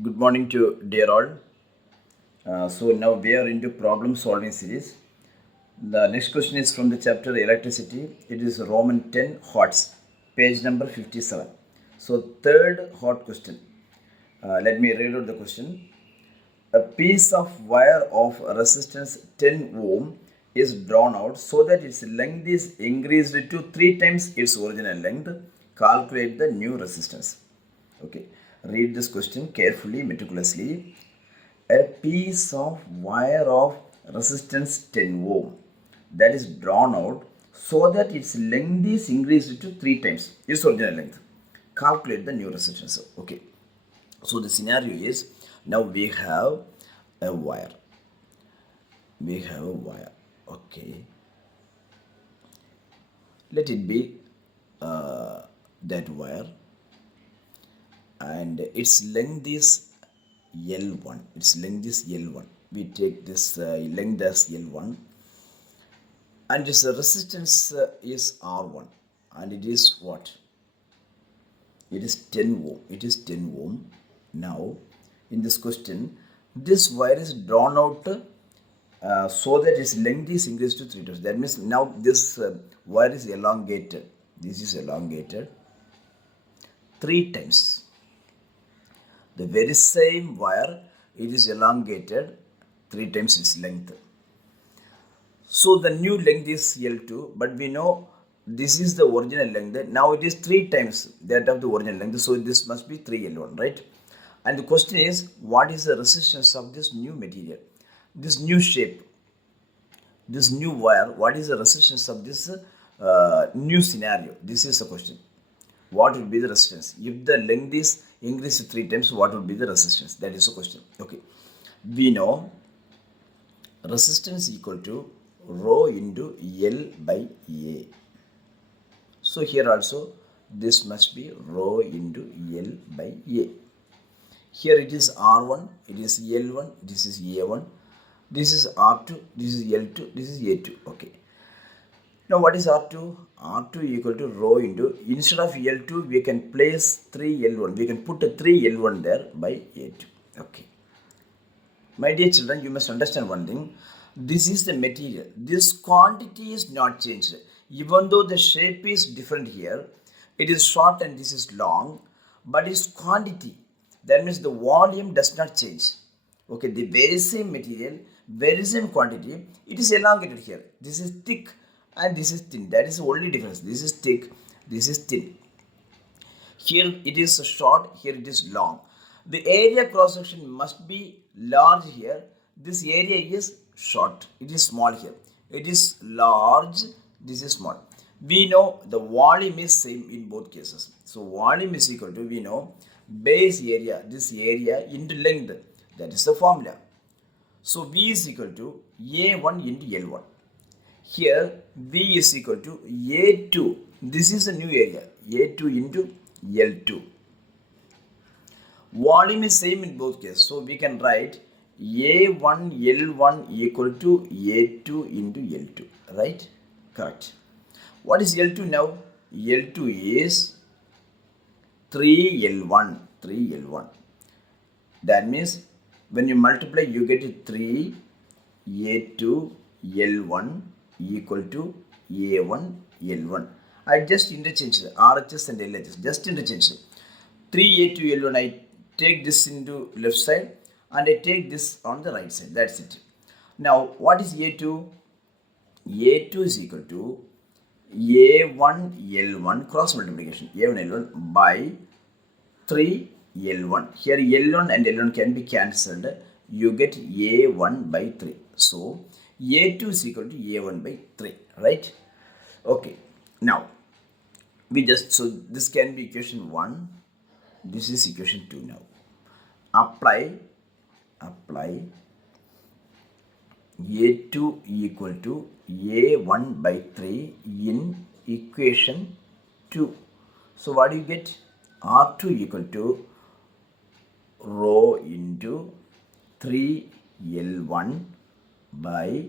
Good morning to dear all. So now we are into problem solving series. The next question is from the chapter electricity. It is Roman 10 Hots, page number 57. So third hot question. Let me read out the question. A piece of wire of resistance 10 ohm is drawn out so that its length is increased to 3 times its original length. Calculate the new resistance. Okay, read this question carefully, meticulously. A piece of wire of resistance 10 ohm that is drawn out so that its length is increased to 3 times its original length. Calculate the new resistance. Okay, so the scenario is now we have a wire. Okay, let it be that wire, and its length is L1. Its length is L1. We take this length as L1, and its resistance is R1, and it is what? It is 10 ohm. It is 10 ohm. Now, in this question, this wire is drawn out so that its length is increased to 3 times. That means now this wire is elongated. This is elongated 3 times. The very same wire, it is elongated 3 times its length. So the new length is L2, but we know this is the original length. Now it is 3 times that of the original length. So this must be 3L1, right? And the question is, what is the resistance of this new material, this new shape, this new wire? What is the resistance of this new scenario? This is the question. What would be the resistance? If the length is increased 3 times, what would be the resistance? That is the question. Okay. We know resistance equal to rho into L by A. So here also this must be rho into L by A. Here it is R1, it is L1, this is A1, this is R2, this is L2, this is A2. Okay. Now what is R2? R2 equal to rho into, instead of L2 we can place 3L1. We can put a 3L1 there by A2. Okay. My dear children, you must understand one thing. This is the material. This quantity is not changed. Even though the shape is different here, it is short and this is long, but its quantity, that means the volume does not change. Okay, the very same material, very same quantity, it is elongated here. This is thick and this is thin. That is the only difference. This is thick, this is thin. Here it is short, here it is long. The area cross section must be large here. This area is short, it is small here. It is large, this is small. We know the volume is same in both cases. So volume is equal to, we know, base area, this area into length. That is the formula. So V is equal to A1 into L1. Here V is equal to A2. This is a new area. A2 into L2. Volume is same in both cases. So we can write A1 L1 equal to A2 into L2. Right? Correct. What is L2 now? L2 is 3L1. 3L1. That means when you multiply, you get 3 A2 L1 equal to A1 L1. I just interchange the RHS and LHS. Just interchange. 3 A2 L1, I take this into left side and I take this on the right side. That's it. Now, what is A2? A2 is equal to A1 L1 cross multiplication. A1 L1 by 3 L1. Here L1 and L1 can be cancelled. You get A1 by 3. So A2 is equal to A1 by 3. Right? Okay. Now, so this can be equation 1. This is equation 2 now. Apply A2 equal to A1 by 3 in equation 2. So what do you get? R2 equal to rho into 3L1 by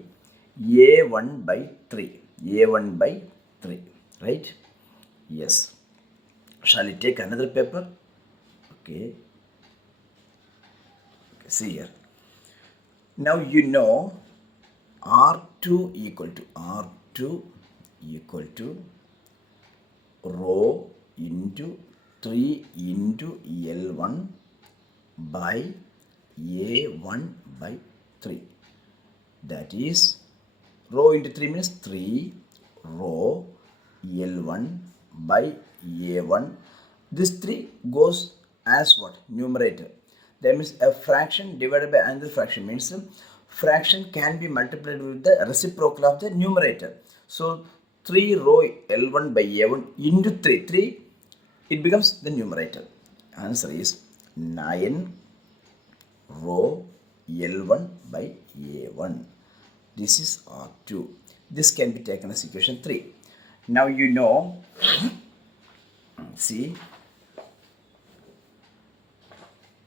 A1 by 3. A1 by 3. Right? Yes. Shall I take another paper? Okay. See here. Now you know R2 equal to rho into 3 into L1 by A1 by 3. That is rho into 3 means 3 rho L1 by A1. This 3 goes as what? Numerator. That means a fraction divided by another fraction means fraction can be multiplied with the reciprocal of the numerator. So 3 rho L1 by A1 into 3. 3 it becomes the numerator. Answer is 9 rho L1 by A1. This is R2. This can be taken as equation 3. Now you know, see,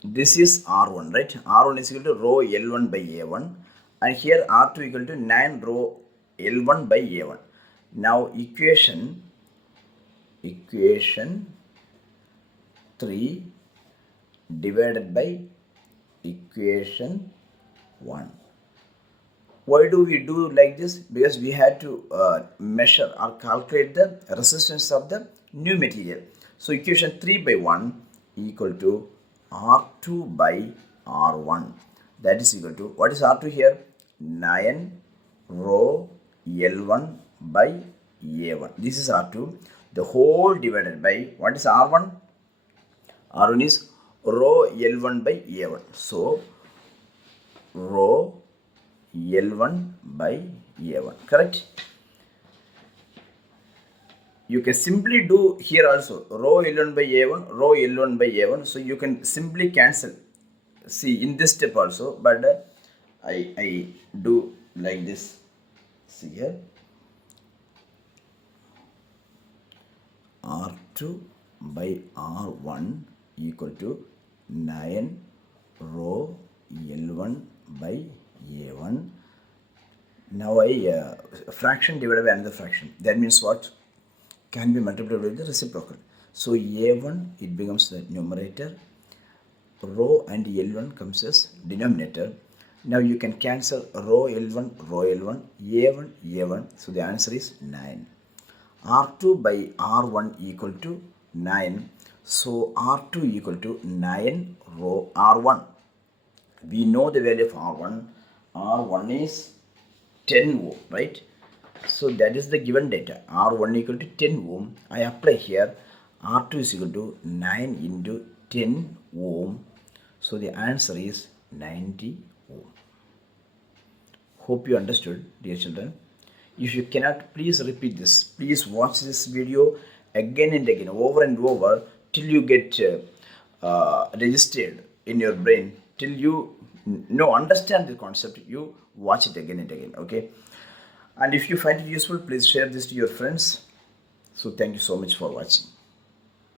this is R1, right? R1 is equal to rho L1 by A1, and here R2 equal to 9 rho L1 by A1. Now equation 3 divided by equation 1. Why do we do like this? Because we had to measure or calculate the resistance of the new material. So equation 3 by 1 equal to R2 by R1. That is equal to, what is R2 here? 9 rho L1 by A1. This is R2. The whole divided by, what is R1? R1 is rho L1 by A1. So rho L1 by A1, correct? You can simply do here also rho L1 by A1, rho L1 by A1. So you can simply cancel. See in this step also, but I do like this. See here, R2 by R1 equal to 9 rho L1 by A1. Now fraction divided by another fraction. That means what? Can be multiplied with the reciprocal. So A1 it becomes the numerator. Rho and L1 comes as denominator. Now you can cancel rho L1, A1, A1. So the answer is 9. R2 by R1 equal to 9. So R2 equal to 9 rho R1. We know the value of R1. R1 is 10 ohm, right? So that is the given data. R1 equal to 10 ohm. I apply here. R2 is equal to 9 into 10 ohm. So the answer is 90 ohm. Hope you understood, dear children. If you cannot, please repeat this. Please watch this video again and again, over and over, till you get registered in your brain, till you understand the concept. You watch it again and again, okay? And if you find it useful, please share this to your friends. So thank you so much for watching.